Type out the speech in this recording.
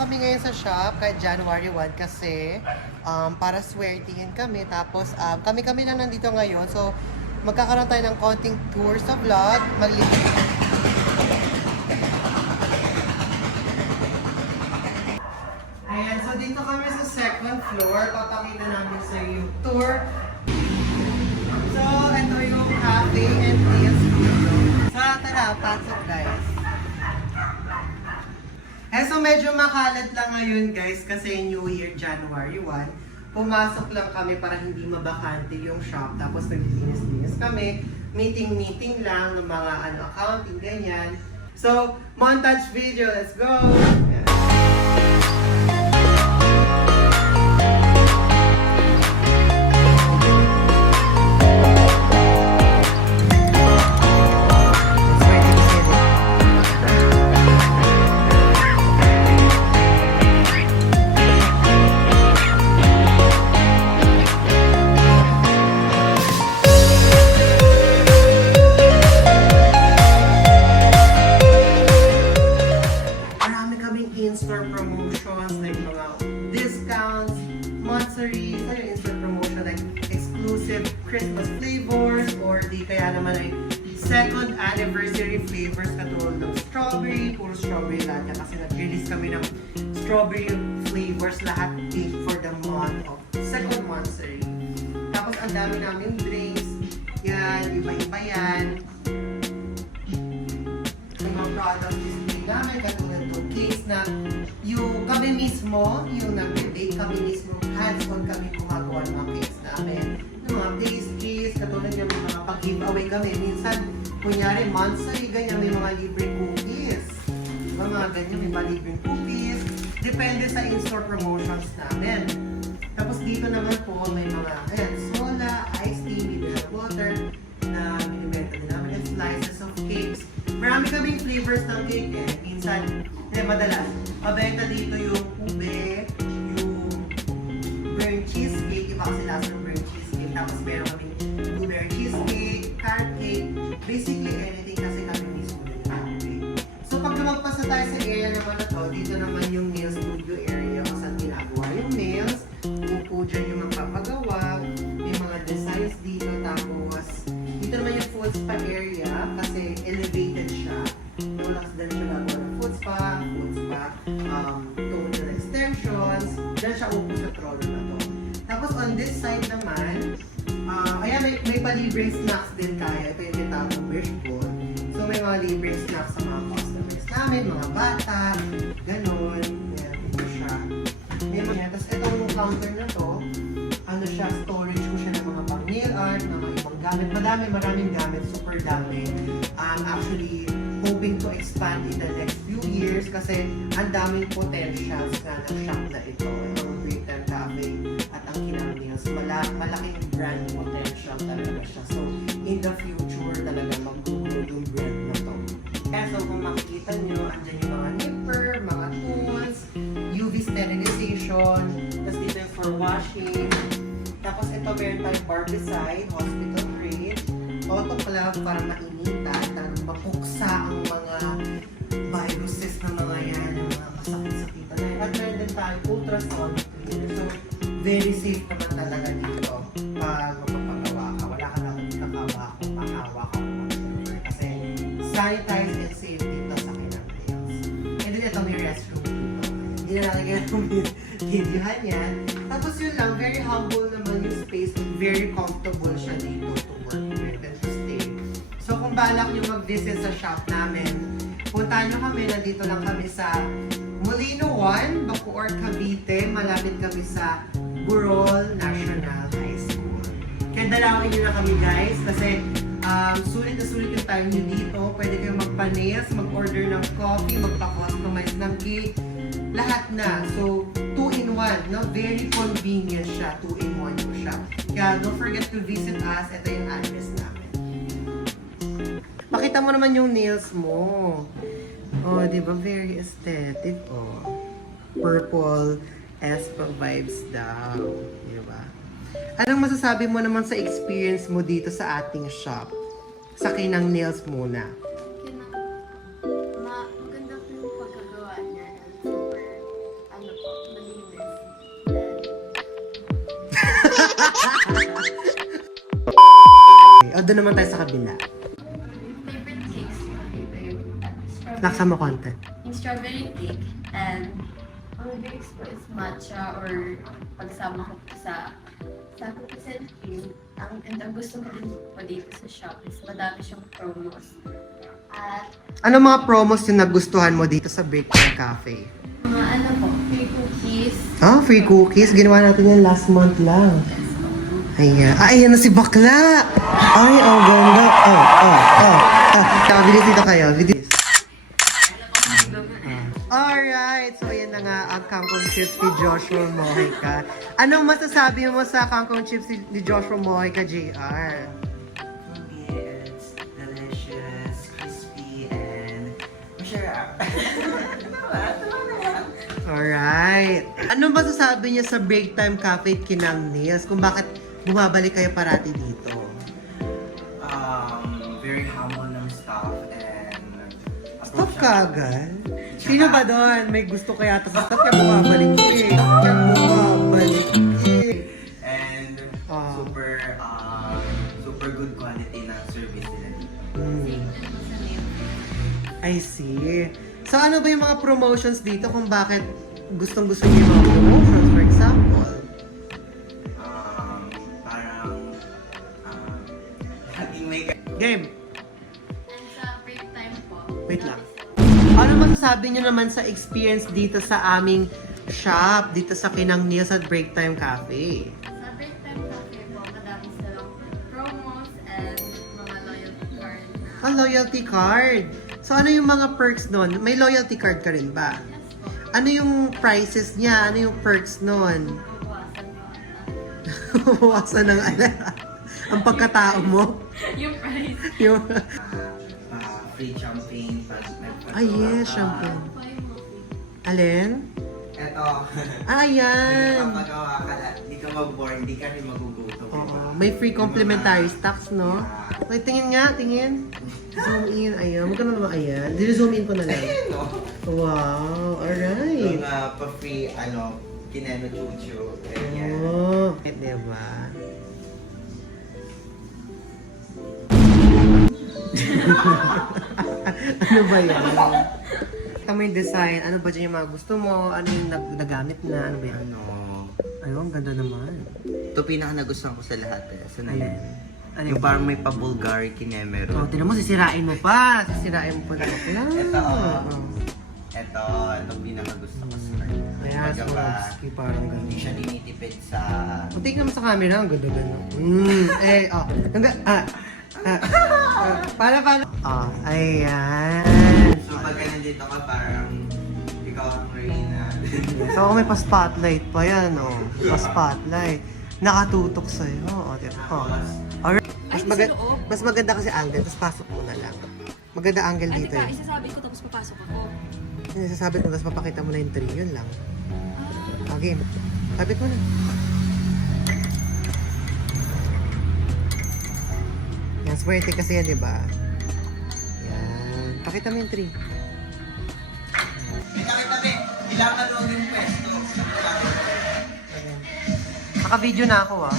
kami ngayon sa shop kahit January 1 kasi para swertihin kami. Tapos kami-kami lang nandito ngayon. So magkakaroon tayo ng konting tour sa vlog. Ayan, so dito kami sa second floor. Papakita namin sa yung tour. So, ito yung cafe and nails studio. So, tara, pasok guys. So medyo makalat lang ngayon guys kasi New Year, January 1. Pumasok lang kami para hindi mabakante yung shop. Tapos naglilinis-linis kami. Meeting lang ng mga accounting, ganyan. So, montage video, let's go! In-store promotions like mga discounts, monthsaries, in-store promotion like exclusive Christmas flavors or di kaya naman ay second anniversary flavors katulad ng strawberry, puro strawberry lahat kasi nag-release kami ng strawberry flavors lahat cake for the month of second monthsary. Tapos ang dami namin drinks, yan, iba-iba yan. Yung mga products display namin katulad ng cakes na yung kami mismo, yung nag-bake kami mismo, hands-on kami gumagawa ng mga cakes namin. Yung mga pastries, katulad yung mga pag-giveaway kami. Minsan, kunyari, monthsary, ganyan, may mga libreng cookies. Diba, mga ganyan, may mga libreng cookies. Depende sa in-store promotions namin. Tapos dito naman po, may mga, ayan, soda, iced tea, mineral water, na binibenta din namin, and slices of cakes. Marami kaming flavors ng cake eh. Minsan, madalas, mabenta dito yung ube, yung burnt cheesecake, iba kasi lasa ng burnt cheesecake. Tapos meron kaming blueberry cheesecake, carrot cake, basically anything kasi kami mismo din namin. So pag lumagpas na tayo sa area naman na to, dito naman yung nail studio area kung saan ginagawa yung nails. Upo dyan yung magpapagawa, may mga designs dito. Tapos dito naman yung food spa area kasi elevated siya. Relax din siya gagawa ng food spa, toner extensions. Diyan siya upo sa trono na to. Tapos on this side naman, ayan, may palibreng snacks din kaya. Ito yung tinatawag ng wish bowl. So may mga libreng snacks sa mga customers namin, mga bata, ganun. Ayan, ito siya. Ayan, tapos itong counter na to, ano siya, storage ko siya ng mga pang nail art, mga ibang gamit. Maraming gamit, super dami. Actually, hoping to expand in the next few years kasi ang daming potentials nga ng shop na ito. Ang Britain Cafe at ang Kinang Nails. Malaking brand potential talaga siya. So, in the future talaga mag-grow yung brand na to. Kaya so, kung makikita nyo, andyan yung mga nipper, mga tools, UV sterilization, tapos dito yung for washing. Tapos ito meron tayong barbicide, hospital grade, autoclave para mainitan, talagang mapuksa ang mga viruses na mga yan, yung mga kasakit-sakitan na yan. At meron din tayong ultrasound cleaner. So, very safe naman talaga dito pag magpapagawa ka. Wala ka naman nakaba kung makawa ka kasi sanitize and safe dito sa Kinang Nails. And then ito may restroom dito. Hindi na nalagyan ng videohan yan. Tapos yun lang, very humble naman yung space. Very comfortable siya dito to work with and to stay. So kung balak nyo mag-visit sa shop namin, puntahan nyo kami. Nandito lang kami sa Molino 1, Bacoor, Cavite. Malapit kami sa Burol National High School. Kaya dalawin nyo na kami guys kasi sulit na sulit yung time nyo dito. Pwede kayong magpa-nails, mag-order ng coffee, magpa-customize ng cake. Lahat na. So, 2-in-1, no? Very convenient siya. 2-in-1 yung siya. Kaya don't forget to visit us. Ito yung address namin. Pakita mo naman yung nails mo. Oh, di ba? Very aesthetic. Oh. Purple Espa vibes daw. Di ba? Anong masasabi mo naman sa experience mo dito sa ating shop? Sa Kinang Nails muna. Maganda po yung pagkagawa niya. Super doon naman tayo sa kabila. Favorite cakes ko. Laksa mo konti. Yung strawberry cake and ang drinks ko is matcha or pagsama ko sa cookies and cream. And ang gusto ko din po dito sa shop is madami siyang promos. At Ano mga promos yung nagustuhan mo dito sa Breaktime Cafe? mga ano po, free cookies. Ah, free cookies. Ginawa natin yan last month lang. Ayan. Ah, ayan na si Bakla! Ay, ang ganda. Bilis dito kayo. Bilis. Alright, so ayan na nga ang kangkong chips ni Joshua Mojica. Anong masasabi mo sa kangkong chips ni Joshua Mojica, JR? For me, it's delicious, crispy, and masarap. Alright. Anong masasabi niya sa Break Time Cafe at Kinang Nails kung bakit bumabalik kayo parati dito? Very humble ng staff and Stop ka agad? Sino ba doon? May gusto kaya ito. Stop ka bumabalik eh. Stop ka bumabalik eh. And Ah. super good quality ng service nila dito. Same din po sa name. I see. So ano ba yung mga promotions dito kung bakit gustong-gusto niyo yung mga promotions, for example? Parang laging may Game. And sa break time po. Wait lang. Ano masasabi niyo naman sa experience dito sa aming shop, dito sa Kinang Nails at Break Time Cafe? Sa break time cafe po, madami silang promos and mga loyalty card na. Ah, loyalty card. So ano yung mga perks nun? May loyalty card ka rin ba? Yes po. Ano yung prices niya? Ano yung perks nun? Mabawasan po. Buwasan ng ang pagkatao mo. Yung price. Yung... free champagne pag nagpagawa Ay, yes, ka. champagne. Po yung mga free. Alin? Eto. Ayan. Nagpapagawa ka na, hindi ka mag-board, hindi ka rin magugutom. Oo. diba? May free complimentary Yung mga- stocks, no? Yeah. Wait, tingin nga, tingin. Zoom in, ayan. Magkano naman, ayan. Dili-zoom in ko na lang. Ayun, no? Wow, Yung alright. pa-free, kineno chuchu. Ganyan. Oh, diba? Ano ba yan? Tama yung design. Ano ba dyan yung mga gusto mo? Ano yung nagamit na? Ano ba yan? Ay, ang ganda naman. Ito pinaka nagustuhan ko sa lahat eh. Sa Ayan. Ano Yung parang may pa-Bulgari kinemero. Oh, tinan mo, sisirain mo pa. Sisirain mo pa. Ito, ito pinaka gusto ko sa kanya. Kaya, Kumbaga ba, Swarovski, parang hindi gano'n. siya dinitipid sa... Tingnan naman sa camera, ang ganda-ganda. Para. Ayan. So pagka nandito ka parang ikaw ang reyna. So, may pa-spotlight pa yan, oh. Pa-spotlight. Nakatutok sa'yo. Oh, alright. Mas maganda kasi angle, tapos pasok mo na lang. Maganda angle Ay, dito diba, eh. isasabi ko tapos papasok ako. Yung sasabi mo, tapos papakita mo na yung tree, yun lang. Okay, sabit mo na. Yan, swerte kasi yan, di ba? Yan. Pakita mo yung tree. Kitabi, ilangan lang yung pwesto. Naka-video na ako ah.